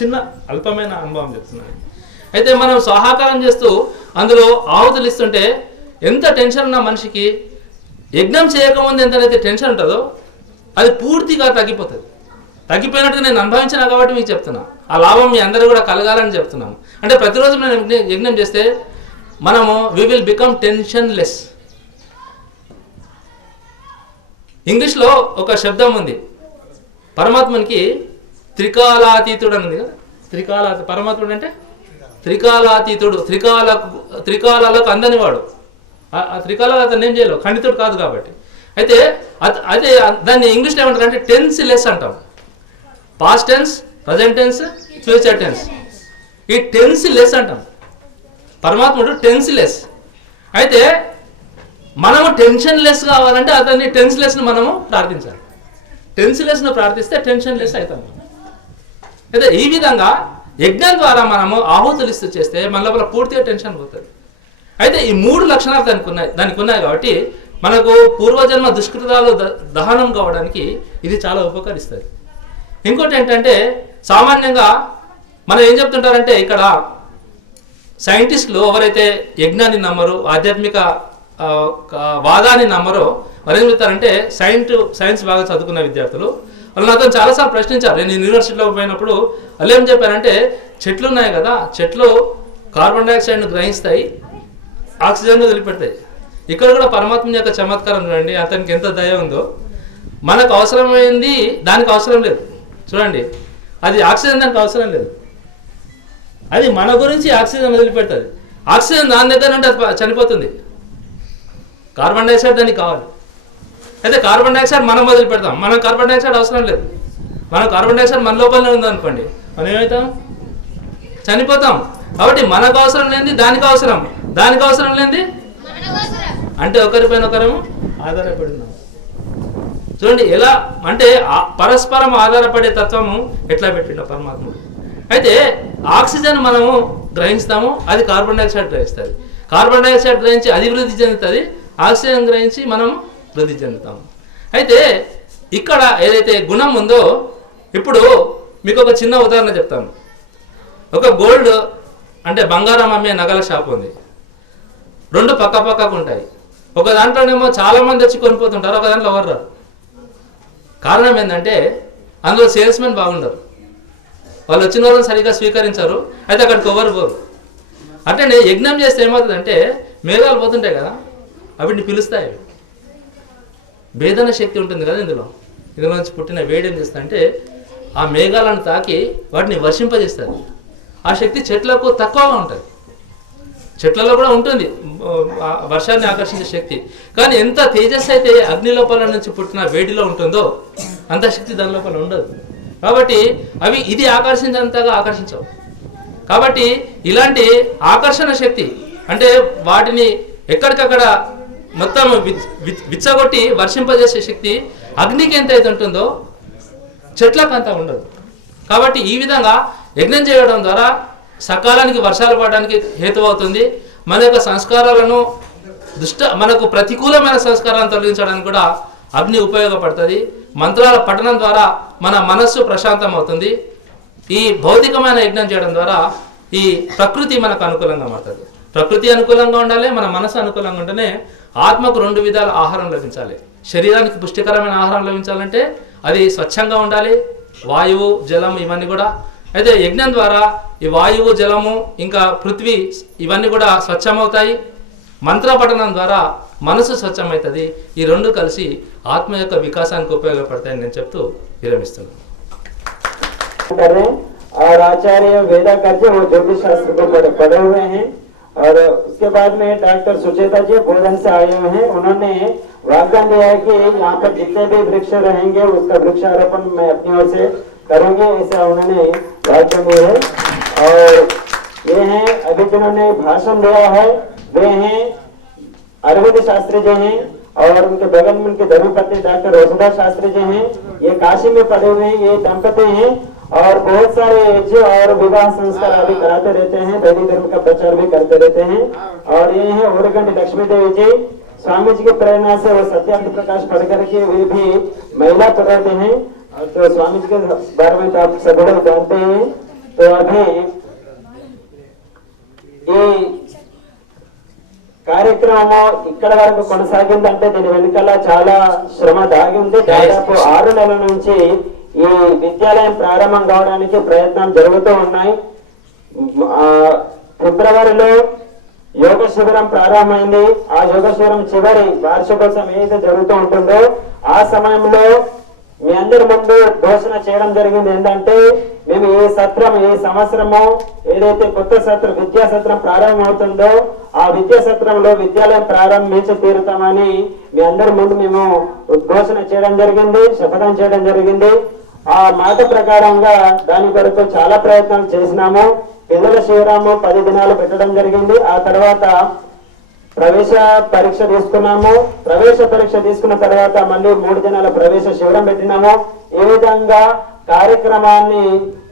చిన్న అల్పమైన అనుభవం చెప్తున్నాను. అయితే మనం స్వాహాకారం చేస్తూ అందులో ఆహుతులు ఇస్తుంటే ఎంత టెన్షన్ ఉన్న మనిషికి యజ్ఞం చేయకముందు ఎంతైతే టెన్షన్ ఉంటుందో అది పూర్తిగా తగ్గిపోతుంది. తగ్గిపోయినట్టుగా నేను అనుభవించినా కాబట్టి మీకు చెప్తున్నా. ఆ లాభం మీ అందరూ కూడా కలగాలని చెప్తున్నాను. అంటే ప్రతిరోజు మనం యజ్ఞం చేస్తే మనము we will become tensionless. ఇంగ్లీష్లో ఒక శబ్దం ఉంది, పరమాత్మనికి త్రికాలాతీతుడు అని ఉంది కదా. పరమాత్ముడు అంటే త్రికాలాతీతుడు, త్రికాలాలకు అందనివాడు. ఆ త్రికాలాలు అతను ఏం చేయలేవు, ఖండితుడు కాదు కాబట్టి. అయితే అదే దాన్ని ఇంగ్లీష్లో ఏమంటారు అంటే టెన్స్ లెస్ అంటాం. Past tense, present tense, future tense. ఈ టెన్స్ లెస్ అంటాం. పరమాత్ముడు టెన్స్ లెస్. అయితే మనము టెన్షన్ లెస్ కావాలంటే అతన్ని టెన్స్ లెస్ను మనము ప్రార్థించాలి. టెన్స్ లెస్ను ప్రార్థిస్తే టెన్షన్ లెస్ అవుతాం. అయితే ఈ విధంగా యజ్ఞం ద్వారా మనము ఆహుతులిస్తూ చేస్తే మన లోపల పూర్తిగా టెన్షన్ పోతుంది. అయితే ఈ 3 లక్షణాలు దానికి ఉన్నాయి కాబట్టి మనకు పూర్వజన్మ దుష్కృతాలు దహనం కావడానికి ఇది చాలా ఉపకరిస్తుంది. ఇంకోటి ఏంటంటే సామాన్యంగా మనం ఏం చెప్తుంటారంటే ఇక్కడ సైంటిస్టులు ఎవరైతే యజ్ఞాన్ని నమ్మరు, ఆధ్యాత్మిక వాదాన్ని నమ్మరో వాళ్ళు ఏం చెప్తారంటే సైన్స్ బాగా చదువుకున్న విద్యార్థులు వాళ్ళు నాతో చాలాసార్లు ప్రశ్నించారు. నేను యూనివర్సిటీలో పోయినప్పుడు వాళ్ళు ఏం చెప్పారంటే చెట్లు ఉన్నాయి కదా, చెట్లు కార్బన్ డైఆక్సైడ్ను గ్రహిస్తాయి, ఆక్సిజన్ వదిలిపెడతాయి. ఇక్కడ కూడా పరమాత్మ యొక్క చమత్కారం చూడండి, అతనికి ఎంత దయ ఉందో. మనకు అవసరమైంది దానికి అవసరం లేదు. చూడండి, అది ఆక్సిజన్ దానికి అవసరం లేదు, అది మన గురించి ఆక్సిజన్ వదిలిపెడుతుంది. ఆక్సిజన్ దాని దగ్గర నుండి అది చనిపోతుంది, కార్బన్ డైఆక్సైడ్ దానికి కావాలి. అయితే కార్బన్ డైఆక్సైడ్ మనం వదిలిపెడతాం, మనం కార్బన్ డైఆక్సైడ్ అవసరం లేదు. మనం కార్బన్ డైఆక్సైడ్ మన లోపలనే ఉందనుకోండి, మనం ఏమవుతాం? చనిపోతాం. కాబట్టి మనకు అవసరం లేనిది దానికి అవసరం, దానికి అవసరం లేనిది అంటే ఒకరిపైన ఒకరము ఆధారపడి ఉన్నాం. చూడండి ఎలా అంటే పరస్పరం ఆధారపడే తత్వము ఎట్లా పెట్టిండో పరమాత్ముడు. అయితే ఆక్సిజన్ మనము గ్రహిస్తాము, అది కార్బన్ డైఆక్సైడ్ గ్రహిస్తుంది. కార్బన్ డైఆక్సైడ్ గ్రహించి అది వృద్ధి చెందుతుంది, ఆక్సిజన్ గ్రహించి మనము వృద్ధి చెందుతాము. అయితే ఇక్కడ ఏదైతే గుణం ఉందో, ఇప్పుడు మీకు ఒక చిన్న ఉదాహరణ చెప్తాను. ఒక గోల్డ్ అంటే బంగారం అమ్మే నగల షాప్ ఉంది. 2 పక్కకు ఉంటాయి. ఒక దాంట్లోనేమో చాలామంది వచ్చి కొనిపోతుంటారు, ఒక దాంట్లో ఎవరు రారు. కారణం ఏంటంటే అందులో సేల్స్మెన్ బాగుండరు, వాళ్ళు వచ్చిన వాళ్ళని సరిగ్గా స్వీకరించారు. అయితే అక్కడికి ఎవరు పోరు. అంటే యజ్ఞం చేస్తే ఏమవుతుందంటే మేఘాలు పోతుంటాయి కదా, అవిటిని పిలుస్తాయి. భేదన శక్తి ఉంటుంది కదా ఇందులో నుంచి పుట్టిన వేడి ఏం చేస్తుందంటే ఆ మేఘాలను తాకి వాటిని వర్షింపజేస్తుంది. ఆ శక్తి చెట్లకు తక్కువగా ఉంటుంది, చెట్లలో కూడా ఉంటుంది వర్షాన్ని ఆకర్షించే శక్తి. కానీ ఎంత తేజస్సు అయితే అగ్ని లోపల నుంచి పుట్టిన వేడిలో ఉంటుందో అంత శక్తి దాని లోపల ఉండదు. కాబట్టి అవి ఇది ఆకర్షించేంతగా ఆకర్షించవు. కాబట్టి ఇలాంటి ఆకర్షణ శక్తి అంటే వాటిని ఎక్కడికక్కడ మొత్తం విచ్చగొట్టి వర్షింపజేసే శక్తి అగ్నికి ఎంత అయితే ఉంటుందో చెట్లకు అంత ఉండదు. కాబట్టి ఈ విధంగా యజ్ఞం చేయడం ద్వారా సకాలానికి వర్షాలు పడడానికి హేతువవుతుంది. మన యొక్క సంస్కారాలను మనకు ప్రతికూలమైన సంస్కారాలను తొలగించడానికి కూడా అగ్ని ఉపయోగపడుతుంది. మంత్రాల పఠనం ద్వారా మన మనస్సు ప్రశాంతం అవుతుంది. ఈ భౌతికమైన యజ్ఞం చేయడం ద్వారా ఈ ప్రకృతి మనకు అనుకూలంగా మారుతుంది. ప్రకృతి అనుకూలంగా ఉండాలి, మన మనసు అనుకూలంగా ఉంటేనే ఆత్మకు 2 విధాల ఆహారం లభించాలి. శరీరానికి పుష్టికరమైన ఆహారం లభించాలంటే అది స్వచ్ఛంగా ఉండాలి, వాయువు జలం ఇవన్నీ కూడా. అయితే యజ్ఞం ద్వారా ఈ వాయువు జలము ఇంకా పృథ్వీ ఇవన్నీ కూడా స్వచ్ఛమవుతాయి. మంత్ర పఠనం ద్వారా మనసు స్వచ్ఛమవుతుంది. ఈ 2 కలిసి ఆత్మ యొక్క వికాసానికి ఉపయోగపడతాయని నేను చెప్తూ విరమిస్తున్నాను. और आचार्य वेदाचार्य वो ज्योतिष शास्त्र को पढ़े हुए हैं। और उसके बाद में डॉक्टर सुचेता जी बोधन से आए हुए हैं। उन्होंने वाग्दान दिया है कि यहाँ पर जितने भी वृक्ष रहेंगे उसका वृक्षारोपण मैं अपनी ओर से करूंगी, ऐसा उन्होंने वाग्दान दिया है। और ये हैं अभी जिन्होंने भाषण दिया है वे हैं अरविंद शास्त्री जी हैं और उनके बगल में उनके धर्मपत्नी डॉक्टर वसुधा शास्त्री जी हैं। ये काशी में पढ़े हुए हैं, ये दंपति हैं और बहुत सारे यज्ञ और विवाह संस्कार आदि कराते रहते हैं, वैदिक धर्म का प्रचार भी करते रहते हैं। और ये है ओरगंडी लक्ष्मी देवी जी, स्वामी जी की प्रेरणा से वो सत्यार्थ प्रकाश पढ़ करके वे भी महिला पढ़ाते हैं। तो स्वामी जी के बारे में तो आप सभी लोग जानते हैं। तो अभी ఈ కార్యక్రమం ఇక్కడ వరకు కొనసాగిందంటే దీని వెనుకల చాలా శ్రమ దాగి ఉంది. దాదాపు 6 నెలల నుంచి ఈ విద్యాలయం ప్రారంభం కావడానికి ప్రయత్నాలు జరుగుతూ ఉన్నాయి. ఫిబ్రవరిలో యోగ శిబిరం ప్రారంభమైంది. ఆ యోగ శిబిరం చివరి వార్షికోత్సవం ఏదైతే జరుగుతూ ఉంటుందో ఆ సమయంలో మీ అందరి ముందు ఘోషణ చేయడం జరిగింది. ఏంటంటే మేము ఈ సత్రం ఈ సంవత్సరము ఏదైతే కొత్త సత్రం విద్యా సత్రం ప్రారంభమవుతుందో ఆ విద్యా సత్రంలో విద్యాలయం ప్రారంభించి తీరుతామని మీ అందరి ముందు మేము ఉద్ఘోషణ చేయడం జరిగింది, శపథం చేయడం జరిగింది. ఆ మాట ప్రకారంగా దాని కొరకు చాలా ప్రయత్నాలు చేసినాము. పిల్లల శిబిరము 10 దినాలు పెట్టడం జరిగింది. ఆ తర్వాత ప్రవేశ పరీక్ష తీసుకున్నాము. ప్రవేశ పరీక్ష తీసుకున్న తర్వాత మళ్ళీ 3 దినాల ప్రవేశ శిబిరం పెట్టినాము. ఈ విధంగా కార్యక్రమాన్ని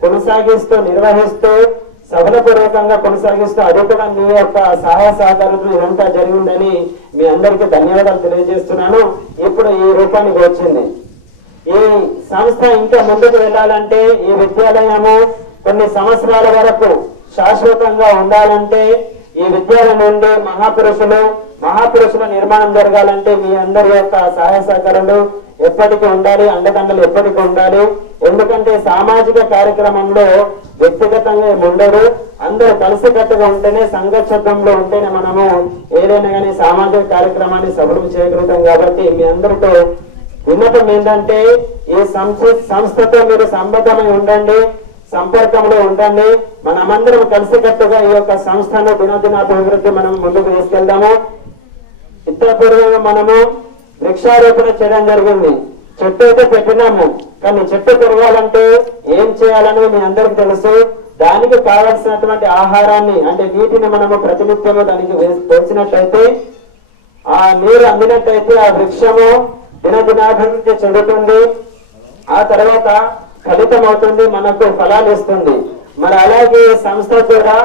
కొనసాగిస్తూ నిర్వహిస్తూ సఫలపూర్వకంగా కొనసాగిస్తూ అది కూడా మీ యొక్క సహాయ సహకారంతో ఇదంతా జరిగిందని మీ అందరికీ ధన్యవాదాలు తెలియజేస్తున్నాను. ఇప్పుడు ఈ రూపానికి వచ్చింది. ఈ సంస్థ ఇంకా ముందుకు వెళ్ళాలంటే ఈ విద్యాలయము కొన్ని సంవత్సరాల వరకు శాశ్వతంగా ఉండాలంటే ఈ విద్యాలయం నుండి మహాపురుషుల నిర్మాణం జరగాలంటే మీ అందరి యొక్క సహాయ సహకారాలు ఎప్పటికీ ఉండాలి, అండదండలు ఎప్పటికీ ఉండాలి. ఎందుకంటే సామాజిక కార్యక్రమంలో వ్యక్తిగతంగా ఉండరు, అందరూ కలిసికట్టుగా ఉంటేనే సంఘర్షత్వంలో ఉంటేనే మనము ఏదైనా కానీ సామాజిక కార్యక్రమాన్ని సఫలం చేయగలుగుతాం. కాబట్టి మీ అందరితో విన్నపం ఏంటంటే ఈ సంస్థతో మీరు సంబద్ధమై ఉండండి, సంపర్కంలో ఉండండి. మనమందరం కలిసికట్టుగా ఈ యొక్క సంస్థను దినదినాభివృద్ధి మనం ముందుకు తీసుకెళ్దాము. ఇతరపూర్వంగా మనము వృక్షారోపణ చేయడం జరిగింది. చెట్టు అయితే పెట్టినాము, కానీ చెట్టు పెరగాలంటే ఏం చేయాలని మీ అందరికి తెలుసు. దానికి కావలసినటువంటి ఆహారాన్ని అంటే నీటిని మనము ప్రతినిత్యము దానికి పోసినట్లయితే ఆ నీరు అందినట్లయితే ఆ వృక్షము దినదినాభివృద్ధి చెందుతుంది. ఆ తర్వాత ఫలితం అవుతుంది, మనకు ఫలాలు ఇస్తుంది. మరి అలాగే సంస్థ కూడా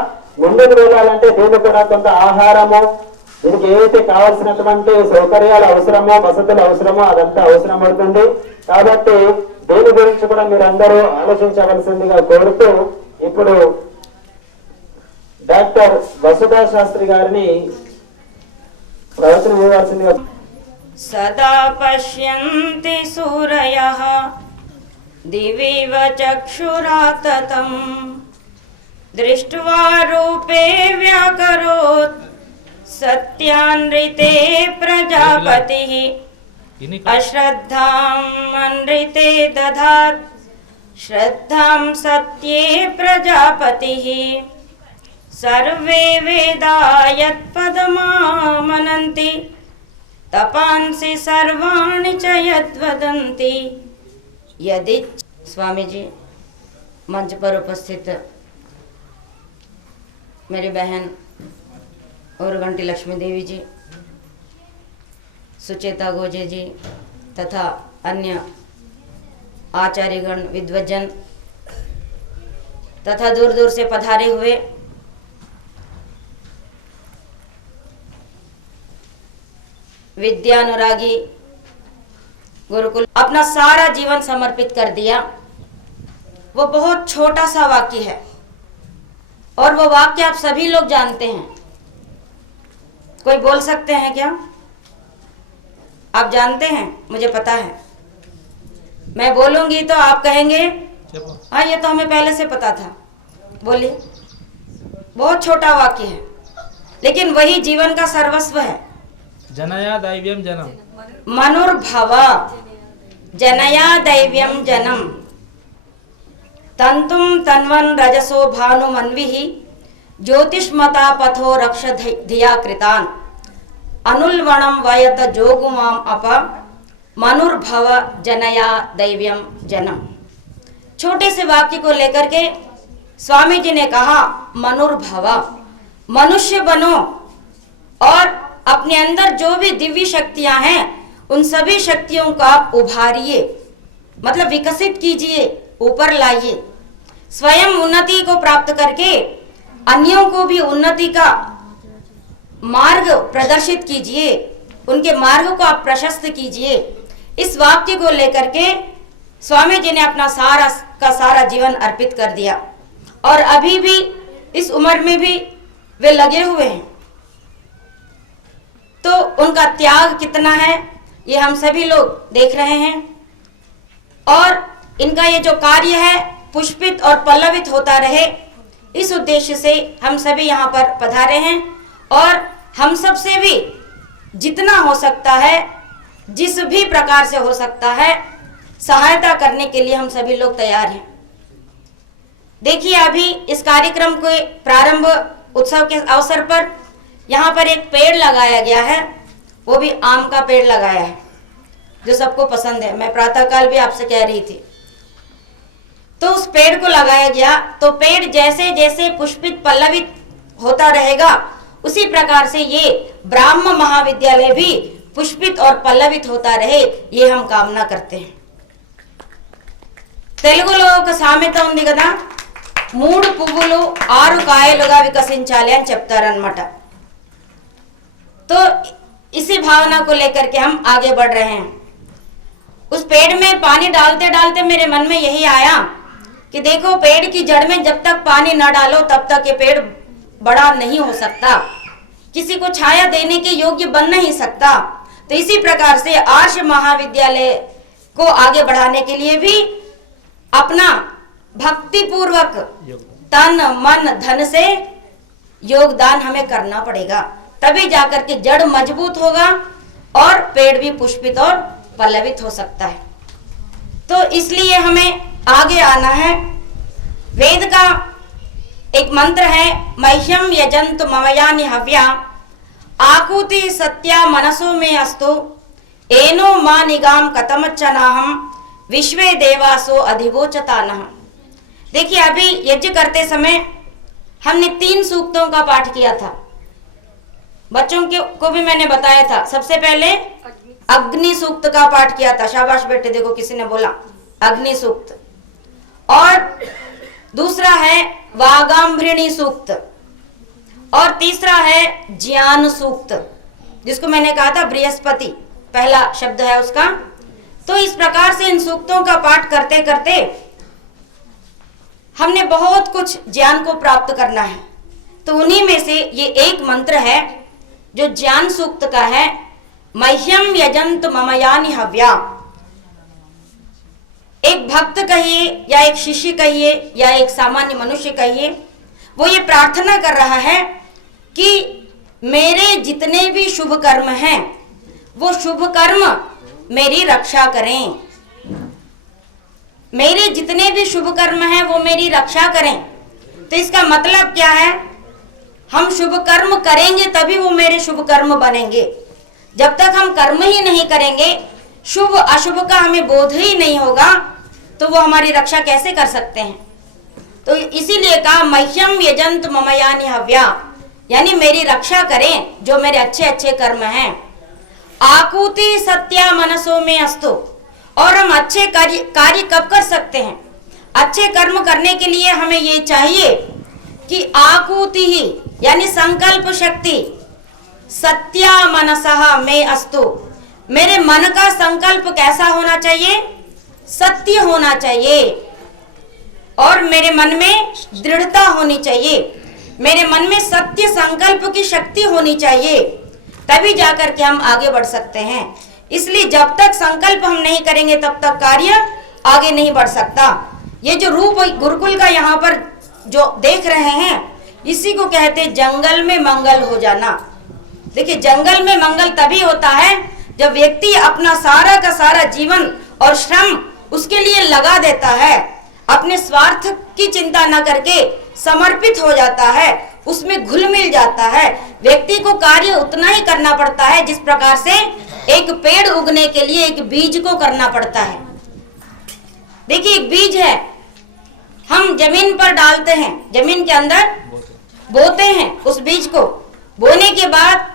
ముందుకు వెళ్ళాలంటే దీనికి కూడా కొంత ఆహారము, దీనికి ఏవైతే కావాల్సినటువంటి సౌకర్యాలు అవసరమో వసతులు అవసరమో అదంతా అవసరం అవుతుంది. కాబట్టి దీని గురించి కూడా మీరందరూ ఆలోచించవలసిందిగా కోరుతూ ఇప్పుడు డాక్టర్ వసుధా శాస్త్రి గారిని ప్రవచనం ఇవ్వాల్సిందిగా. సదా పశ్యంతి సూరయః దివివ చక్షురాతతం దృష్ట్వా రూపే వ్యాకరోత్ సత్యాన్రితే ప్రజాపతిః అశ్రద్ధాం అన్రితే దధాత్ శ్రద్ధాం సత్యే ప్రజాపతిః సర్వే వేదా యత్పదమామనంతి तपांसि सर्वाणि च यद्वदन्ति यदि। स्वामी जी मंच पर उपस्थित मेरी बहन और घंटी लक्ष्मी देवी जी, सुचेता गोजे जी तथा अन्य आचार्यगण विद्वजन तथा दूर दूर से पधारे हुए विद्यानुरागी गुरुकुल अपना सारा जीवन समर्पित कर दिया। वो बहुत छोटा सा वाक्य है और वो वाक्य आप सभी लोग जानते हैं। कोई बोल सकते हैं क्या? आप जानते हैं? मुझे पता है। मैं बोलूंगी तो आप कहेंगे हाँ ये तो हमें पहले से पता था। बोलिए। बहुत छोटा वाक्य है लेकिन वही जीवन का सर्वस्व है। जनया दैव्यम जनम मनुर्भव जनया दैव्यम जनम तंतुम तन्वन रजसो भानुमन्विः ज्योतिष्मता पथो रक्ष धिया कृतान अनुल्वणम वयत जोगुमाम अप मनुर्भव जनया दैव्यम जनम। छोटे से वाक्य को लेकर के स्वामी जी ने कहा मनुर्भव, मनुष्य बनो और अपने अंदर जो भी दिव्य शक्तियां हैं उन सभी शक्तियों का उभारिए, मतलब विकसित कीजिए, ऊपर लाइए। स्वयं उन्नति को प्राप्त करके अन्यों को भी उन्नति का मार्ग प्रदर्शित कीजिए, उनके मार्ग को आप प्रशस्त कीजिए। इस वाक्य को लेकर के स्वामी जी ने अपना सारा जीवन अर्पित कर दिया और अभी भी इस उम्र में भी वे लगे हुए हैं। तो उनका त्याग कितना है ये हम सभी लोग देख रहे हैं। और इनका ये जो कार्य है पुष्पित और पल्लवित होता रहे, इस उद्देश्य से हम सभी यहाँ पर पधारे हैं। और हम सब से भी जितना हो सकता है, जिस भी प्रकार से हो सकता है, सहायता करने के लिए हम सभी लोग तैयार हैं। देखिए, अभी इस कार्यक्रम के प्रारंभ उत्सव के अवसर पर यहाँ पर एक पेड़ लगाया गया है, वो भी आम का पेड़ लगाया है जो सबको पसंद है। मैं प्रातःकाल भी आपसे कह रही थी। तो उस पेड़ को लगाया गया, तो पेड़ जैसे जैसे पुष्पित पल्लवित होता रहेगा, उसी प्रकार से ये ब्राह्म महाविद्यालय भी पुष्पित और पल्लवित होता रहे, ये हम कामना करते हैं। తెలుగులో ఒక సామెత ఉంది కదా, 3 పువ్వులు 6 కాయలుగా వికసించాలి అని చెప్తారన్నమాట। तो इसी भावना को लेकर के हम आगे बढ़ रहे हैं। उस पेड़ में पानी डालते डालते मेरे मन में यही आया कि देखो, पेड़ की जड़ में जब तक पानी न डालो तब तक ये पेड़ बड़ा नहीं हो सकता, किसी को छाया देने के योग्य बन नहीं सकता। तो इसी प्रकार से आर्ष महाविद्यालय को आगे बढ़ाने के लिए भी अपना भक्ति पूर्वक तन मन धन से योगदान हमें करना पड़ेगा, तभी जाकर के जड़ मजबूत होगा और पेड़ भी पुष्पित और पल्लवित हो सकता है। तो इसलिए हमें आगे आना है। वेद का एक मंत्र है, मह्यम यजन्तु ममयानि हव्या आकुति सत्या मनसो में अस्तु एनो मा निगाम कतमच्चनाहम विश्वे देवासो अधिवोचतानः। देखिए, अभी यज्ञ करते समय हमने 3 सूक्तों का पाठ किया था। बच्चों को भी मैंने बताया था। सबसे पहले अग्नि सूक्त का पाठ किया था। शाबाश बेटे, देखो किसी ने बोला अग्नि सूक्त। और दूसरा है वागाम्भृणी सूक्त, और तीसरा है ज्ञान सूक्त, जिसको मैंने कहा था बृहस्पति पहला शब्द है उसका। तो इस प्रकार से इन सूक्तों का पाठ करते करते हमने बहुत कुछ ज्ञान को प्राप्त करना है। तो उन्हीं में से ये एक मंत्र है जो ज्ञान सूक्त का है, मह्यम यजन्तु ममयानि हव्या। एक भक्त कहिए या एक शिष्य कहिए या एक सामान्य मनुष्य कहिए, वो ये प्रार्थना कर रहा है कि मेरे जितने भी शुभ कर्म हैं वो शुभ कर्म मेरी रक्षा करें, मेरे जितने भी शुभ कर्म हैं वो मेरी रक्षा करें। तो इसका मतलब क्या है, हम शुभ कर्म करेंगे तभी वो मेरे शुभ कर्म बनेंगे। जब तक हम कर्म ही नहीं करेंगे, शुभ अशुभ का हमें बोध ही नहीं होगा, तो वो हमारी रक्षा कैसे कर सकते हैं। तो इसीलिए कहा मह्यम यजन्तु ममयानि हव्या, यानी मेरी रक्षा करें जो मेरे अच्छे अच्छे कर्म हैं। आकुति सत्या मनसो में अस्तु, और हम अच्छे कार्य कब कर सकते हैं। अच्छे कर्म करने के लिए हमें ये चाहिए कि आकुति ही यानी संकल्प शक्ति, सत्या मनसः में अस्तु, मेरे मन का संकल्प कैसा होना चाहिए, सत्य होना चाहिए, और मेरे मन में दृढ़ता होनी चाहिए, मेरे मन में सत्य संकल्प की शक्ति होनी चाहिए, तभी जाकर के हम आगे बढ़ सकते हैं। इसलिए जब तक संकल्प हम नहीं करेंगे तब तक कार्य आगे नहीं बढ़ सकता। ये जो रूप गुरुकुल का यहाँ पर जो देख रहे हैं, इसी को कहते जंगल में मंगल हो जाना। देखिए, जंगल में मंगल तभी होता है जब व्यक्ति अपना सारा का सारा जीवन और श्रम उसके लिए लगा देता है, अपने स्वार्थ की चिंता न करके समर्पित हो जाता है, उसमें घुल मिल जाता है। व्यक्ति को कार्य उतना ही करना पड़ता है जिस प्रकार से एक पेड़ उगने के लिए एक बीज को करना पड़ता है। देखिए, एक बीज है, हम जमीन पर डालते हैं, जमीन के अंदर बोते हैं उस बीज को। बोने के बाद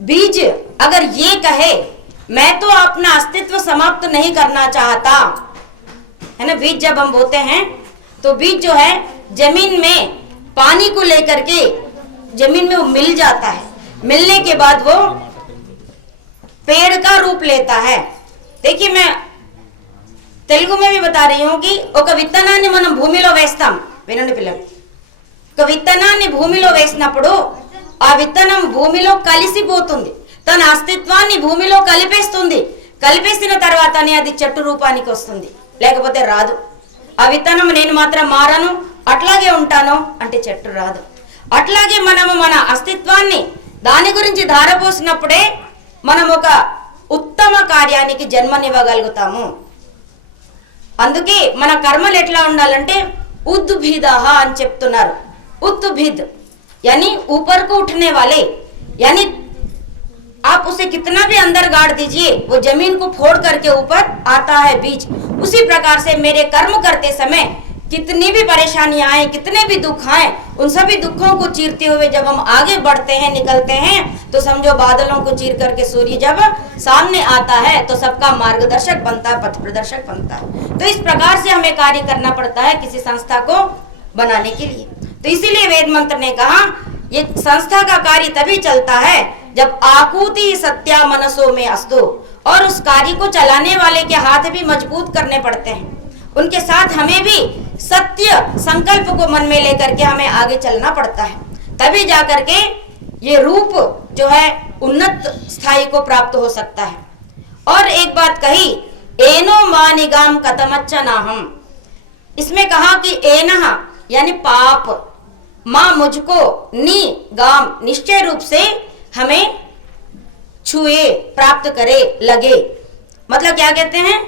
बीज अगर ये कहे मैं तो अपना अस्तित्व समाप्त नहीं करना चाहता, है ना। बीज जब हम बोते हैं तो बीज जो है जमीन में पानी को लेकर के जमीन में वो मिल जाता है। मिलने के बाद वो पेड़ का रूप लेता है। देखिए, मैं तेलुगु में भी बता रही हूँ कि ఒక విత్తనాన్ని మనం భూమిలో వేస్తాం, వినండి పిల్లలు. ఒక విత్తనాన్ని భూమిలో వేసినప్పుడు ఆ విత్తనం భూమిలో కలిసిపోతుంది, తన అస్తిత్వాన్ని భూమిలో కలిపేస్తుంది. కలిపేసిన తర్వాతనే అది చెట్టు రూపానికి వస్తుంది, లేకపోతే రాదు. ఆ విత్తనం నేను మాత్రం మారను, అట్లాగే ఉంటాను అంటే చెట్టు రాదు. అట్లాగే మనము మన అస్తిత్వాన్ని దాని గురించి ధారపోసినప్పుడే మనం ఒక ఉత్తమ కార్యానికి జన్మనివ్వగలుగుతాము. అందుకే మన కర్మలు ఎట్లా ఉండాలంటే ఉద్భిదః అని చెప్తున్నారు. उद्भिद यानी ऊपर को उठने वाले, यानी आप उसे कितना भी अंदर गाड़ दीजिए वो जमीन को फोड़ करके ऊपर आता है बीज। उसी प्रकार से मेरे कर्म करते समय कितनी भी परेशानियां आए, कितने भी दुख आए, उन सभी दुखों को चीरते हुए जब हम आगे बढ़ते हैं, निकलते हैं, तो समझो बादलों को चीर करके सूर्य जब सामने आता है तो सबका मार्गदर्शक बनता है, पथ प्रदर्शक बनता है। तो इस प्रकार से हमें कार्य करना पड़ता है किसी संस्था को बनाने के लिए। तो इसीलिए वेद मंत्र ने कहा ये संस्था का कार्य तभी चलता है जब आकुति सत्या मनसो में अस्तु, और उस कार्य को चलाने वाले के हाथ भी मजबूत करने पड़ते हैं। उनके साथ हमें भी सत्य संकल्प को मन में लेकर के हमें आगे चलना पड़ता है, तभी जाकर के ये रूप जो है उन्नत स्थाई को प्राप्त हो सकता है। और एक बात कही, एनो मानिगाम कतमच्च नाहम, इसमें कहा कि एनह यानी पाप, मां मुझको, नी गाम निश्चय रूप से हमें छुए, प्राप्त करे, लगे। मतलब क्या कहते हैं,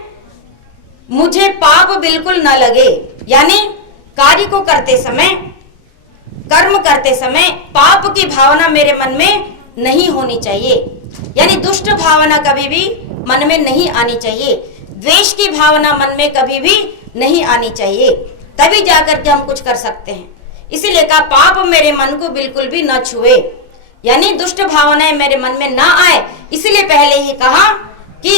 मुझे पाप बिल्कुल न लगे, यानी कार्य को करते समय, कर्म करते समय पाप की भावना मेरे मन में नहीं होनी चाहिए, यानी दुष्ट भावना कभी भी मन में नहीं आनी चाहिए, द्वेष की भावना मन में कभी भी नहीं आनी चाहिए, तभी जाकर के हम कुछ कर सकते हैं। इसीलिए कहा पाप मेरे मन को बिल्कुल भी न छुए, यानी दुष्ट भावनाएं मेरे मन में ना आए। इसलिए पहले ही कहा कि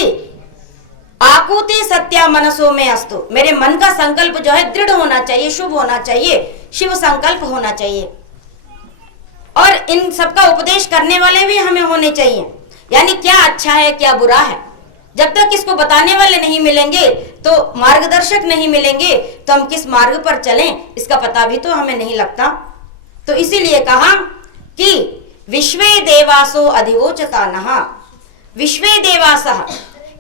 आकुति सत्या मनसो में अस्तु, मेरे मन का संकल्प जो है दृढ़ होना चाहिए, शुभ होना चाहिए, शिव संकल्प होना चाहिए। और इन सबका उपदेश करने वाले भी हमें होने चाहिए, यानी क्या अच्छा है क्या बुरा है। जब तक इसको बताने वाले नहीं मिलेंगे, तो मार्गदर्शक नहीं मिलेंगे, तो हम किस मार्ग पर चलें इसका पता भी तो हमें नहीं लगता। तो इसीलिए कहा कि विश्वे देवासो अधिवोचतानः, विश्वे देवासः,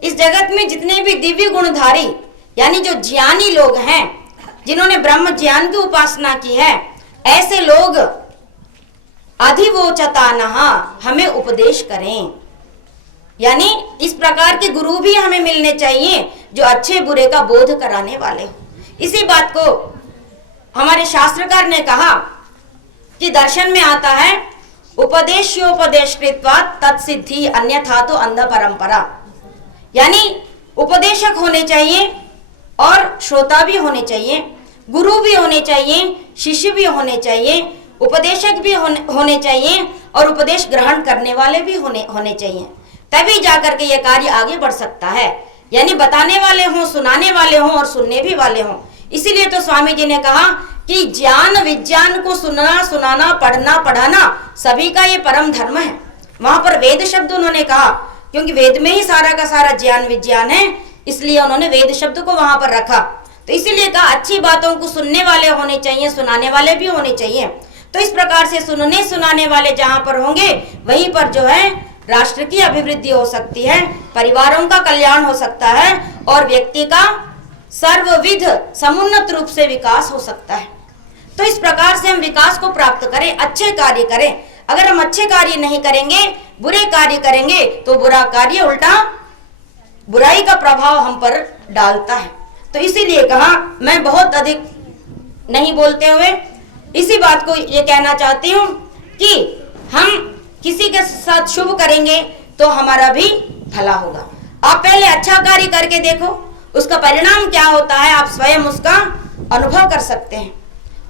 इस जगत में जितने भी दिव्य गुणधारी यानी जो ज्ञानी लोग हैं, जिन्होंने ब्रह्म ज्ञान की उपासना की है, ऐसे लोग अधिवोचतानः हमें उपदेश करें, यानी इस प्रकार के गुरु भी हमें मिलने चाहिए जो अच्छे बुरे का बोध कराने वाले हो। इसी बात को हमारे शास्त्रकार ने कहा कि दर्शन में आता है उपदेश्योपदेश कृत्वा तत्सिद्धि अन्यथा तो अंध परंपरा, यानी उपदेशक होने चाहिए और श्रोता भी होने चाहिए, गुरु भी होने चाहिए, शिष्य भी होने चाहिए, उपदेशक भी होने चाहिए और उपदेश ग्रहण करने वाले भी होने चाहिए, तभी जाकर के ये कार्य आगे बढ़ सकता है। यानी बताने वाले हों, सुनाने वाले हों और सुनने भी वाले हों। इसीलिए तो स्वामी जी ने कहा कि ज्ञान विज्ञान को सुनना, सुनाना, पढ़ना, पढ़ाना सभी का ये परम धर्म है। वहां पर वेद शब्द उन्होंने कहा, क्योंकि वेद में ही सारा का सारा ज्ञान विज्ञान है, इसलिए उन्होंने वेद शब्द को वहां पर रखा। तो इसीलिए कहा अच्छी बातों को सुनने वाले होने चाहिए, सुनाने वाले भी होने चाहिए। तो इस प्रकार से सुनने सुनाने वाले जहां पर होंगे, वहीं पर जो है राष्ट्र की अभिवृद्धि हो सकती है, परिवारों का कल्याण हो सकता है और व्यक्ति का सर्वविध समुन्नत रूप से विकास हो सकता है। तो इस प्रकार से हम विकास को प्राप्त करें, अच्छे कार्य करें। अगर हम अच्छे कार्य नहीं करेंगे, बुरे कार्य करेंगे, तो बुरा कार्य उल्टा बुराई का प्रभाव हम पर डालता है। तो इसीलिए कहा, मैं बहुत अधिक नहीं बोलते हुए इसी बात को ये कहना चाहती हूँ कि हम किसी के साथ शुभ करेंगे तो हमारा भी भला होगा। आप पहले अच्छा कार्य करके देखो, उसका परिणाम क्या होता है आप स्वयं उसका अनुभव कर सकते हैं।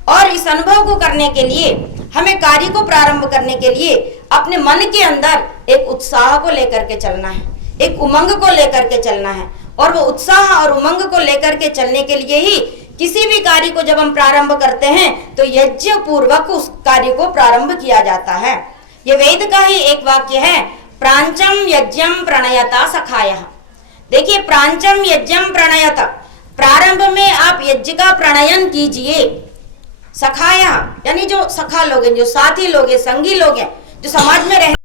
और इस अनुभव को करने के लिए हमें कार्य को प्रारंभ करने के लिए अपने मन के अंदर एक उत्साह को लेकर के चलना है, एक उमंग को लेकर के चलना है। और वो उत्साह और उमंग को लेकर के चलने के लिए ही किसी भी कार्य को जब हम प्रारंभ करते हैं तो यज्ञ पूर्वक उस कार्य को प्रारंभ किया जाता है। ये वेद का ही एक वाक्य है, प्रांचम यज्ञम प्रणयता सखायः। देखिए, प्रांचम यज्ञम प्रणयता, प्रारंभ में आप यज्ञ का प्रणयन कीजिए, सखाया यानी जो सखा लोग हैं, जो साथी लोग हैं, संगी लोग हैं, जो समाज में रह